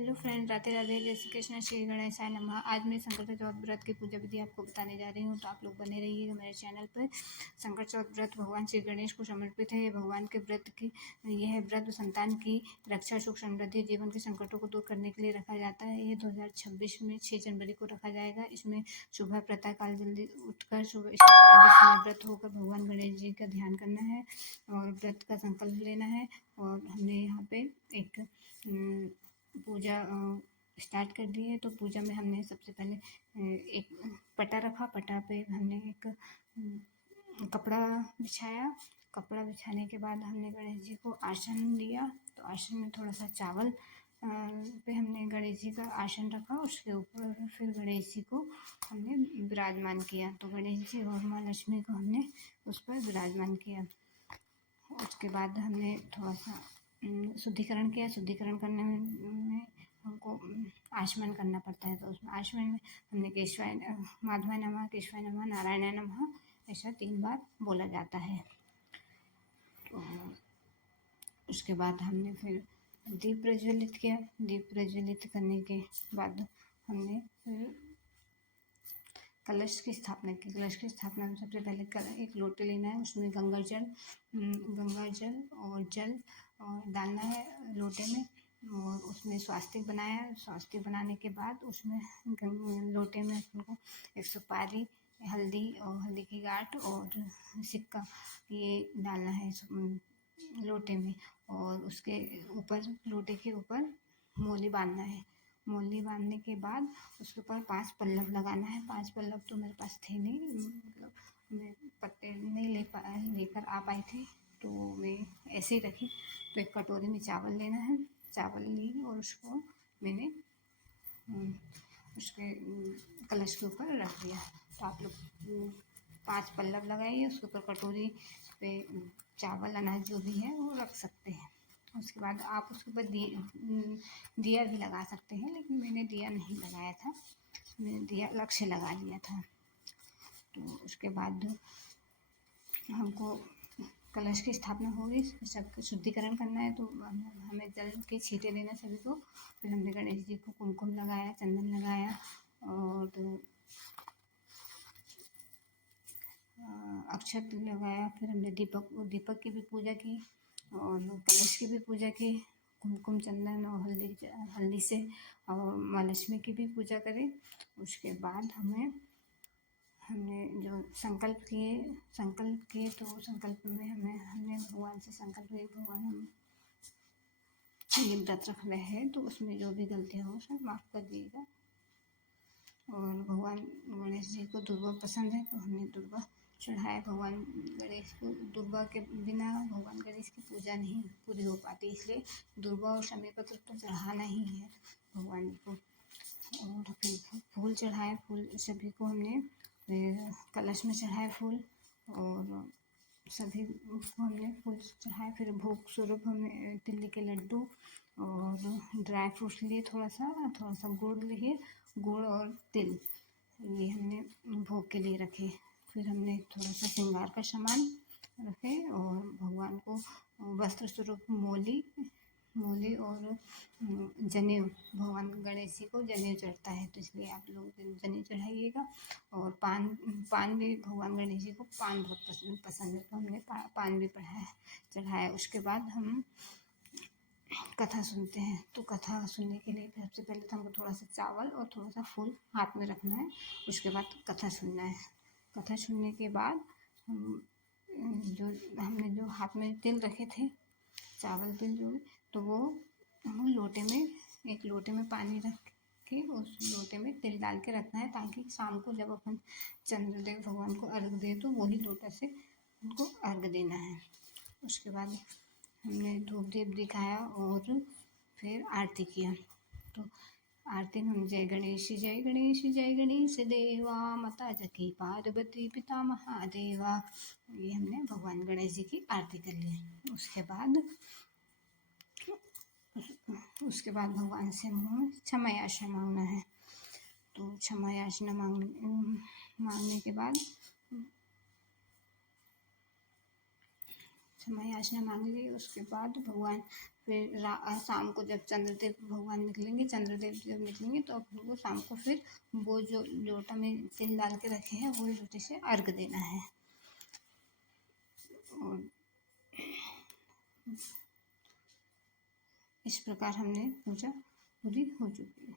Hello friend, Radhe Radhe, जय श्री कृष्ण, श्री गणेशाय नमः। आज मैं संकट चौथ व्रत की पूजा विधि आपको बताने जा रही हूँ, तो आप लोग बने रहिएगा मेरे चैनल पर। संकट चौथ व्रत भगवान श्री गणेश को समर्पित है। ये भगवान के व्रत की यह व्रत संतान की रक्षा, सुख समृद्धि, जीवन के संकटों को दूर करने के लिए रखा जाता है। ये 2026 में 6 जनवरी को रखा जाएगा। इसमें सुबह प्रातः काल जल्दी उठकर सुबह समय व्रत होकर भगवान गणेश जी का ध्यान करना है और व्रत का संकल्प लेना है। और हमने यहाँ पे एक पूजा स्टार्ट कर दी है। तो पूजा में हमने सबसे पहले एक पटा रखा। पटा पे हमने एक कपड़ा बिछाया। कपड़ा बिछाने के बाद हमने गणेश जी को आसन दिया। तो आसन में थोड़ा सा चावल पे हमने गणेश जी का आसन रखा। उसके ऊपर फिर गणेश जी को हमने विराजमान किया। तो गणेश जी और माँ लक्ष्मी को हमने उस पर विराजमान किया। उसके बाद हमने थोड़ा सा शुद्धिकरण किया। शुद्धिकरण करने में हमको आचमन करना पड़ता है। तो उसमें आचमन में हमने केशवाय माधवाय नमः, केशवाय नमः, नारायणाय नमः ऐसा 3 बार बोला जाता है। तो उसके बाद हमने फिर दीप प्रज्वलित किया। दीप प्रज्वलित करने के बाद हमने फिर कलश की स्थापना की। कलश की स्थापना में सबसे पहले एक लोटे लेना है। उसमें गंगा जल और जल और डालना है लोटे में। और उसमें स्वास्तिक बनाया। स्वास्तिक बनाने के बाद उसमें लोटे में हमको एक सुपारी, हल्दी और हल्दी की गांठ और सिक्का ये डालना है लोटे में। और उसके ऊपर लोटे के ऊपर मोली बांधना है। मोली बांधने के बाद उसके ऊपर 5 पल्लव लगाना है। 5 पल्लव तो मेरे पास थे नहीं, मतलब मैं पत्ते नहीं लेकर आ पाई थी, तो मैं ऐसे ही रखी। तो एक कटोरी में चावल लेना है। चावल ली और उसको मैंने उसके कलश के ऊपर रख दिया। तो आप लोग 5 पल्लव लगाइए, उसके ऊपर कटोरी पे चावल अनाज जो भी है वो रख सकते हैं। उसके बाद आप उसके ऊपर दिया भी लगा सकते हैं, लेकिन मैंने दिया नहीं लगाया था, मैंने दिया अलग से लगा लिया था। तो उसके बाद हमको कलश की स्थापना हो गई। सबका शुद्धिकरण करना है। तो हमें जल के छींटे देना सभी को। फिर हमने गणेश जी को कुमकुम लगाया, चंदन लगाया और अक्षत लगाया। फिर हमने दीपक की भी पूजा की और कलश की भी पूजा की, कुमकुम, चंदन और हल्दी से, और माँ लक्ष्मी की भी पूजा करी। उसके बाद हमने जो संकल्प किए तो संकल्प में हमने भगवान से संकल्प किए, भगवान हम ये व्रत रख रहे हैं तो उसमें जो भी गलतियाँ हो सब माफ़ कर दिएगा। और भगवान गणेश जी को दुर्वा पसंद है, तो हमने दुर्वा चढ़ाया। भगवान गणेश को दुर्वा के बिना भगवान गणेश की पूजा नहीं पूरी हो पाती, इसलिए दुर्वा और शमी पत्र तो चढ़ाना ही है भगवान को। और फिर फूल चढ़ाए। फूल सभी को हमने कलश में चढ़ाए फूल, और सभी को हमने फूल चढ़ाए। फिर भोग स्वरूप हमने तिल्ली के लड्डू और ड्राई फ्रूट्स लिए, थोड़ा सा गुड़ लिए, गुड़ और तिल ये हमने भोग के लिए रखे। फिर हमने थोड़ा सा श्रृंगार का सामान रखे और भगवान को वस्त्र स्वरूप मोली और जनेऊ, भगवान गणेश जी को जनेऊ चढ़ता है, तो इसलिए आप लोग जनेऊ चढ़ाइएगा। और पान भी भगवान गणेश जी को पान बहुत पसंद है, तो हमने पान भी चढ़ाया। उसके बाद हम कथा सुनते हैं। तो कथा सुनने के लिए सबसे पहले तो हमको थोड़ा सा चावल और थोड़ा सा फूल हाथ में रखना है। उसके बाद कथा सुनना है। कथा सुनने के बाद हमने जो हाथ में तिल रखे थे, चावल तिल जो, तो वो हम एक लोटे में पानी रख के उस लोटे में तिल डाल के रखना है, ताकि शाम को जब अपन चंद्रदेव भगवान को अर्घ दे तो वही लोटा से उनको अर्घ देना है। उसके बाद हमने धूप दीप दिखाया और फिर आरती किया। तो आरती में हम जय गणेश जय गणेश देवा, माता जकी पार्वती पिता महादेवा, ये हमने भगवान गणेश जी की आरती कर ली। उसके बाद भगवान से क्षमा याचना मांगना है। तो क्षमा याचना मांगने के बाद क्षमा याचना मांग ली। उसके बाद भगवान फिर शाम को जब चंद्रदेव भगवान निकलेंगे, चंद्रदेव जब निकलेंगे तो अपन को शाम को फिर वो जो लोटा में तिल डाल के रखे हैं वही लोटे से अर्घ देना है। और इस प्रकार हमने पूजा पूरी हो चुकी है।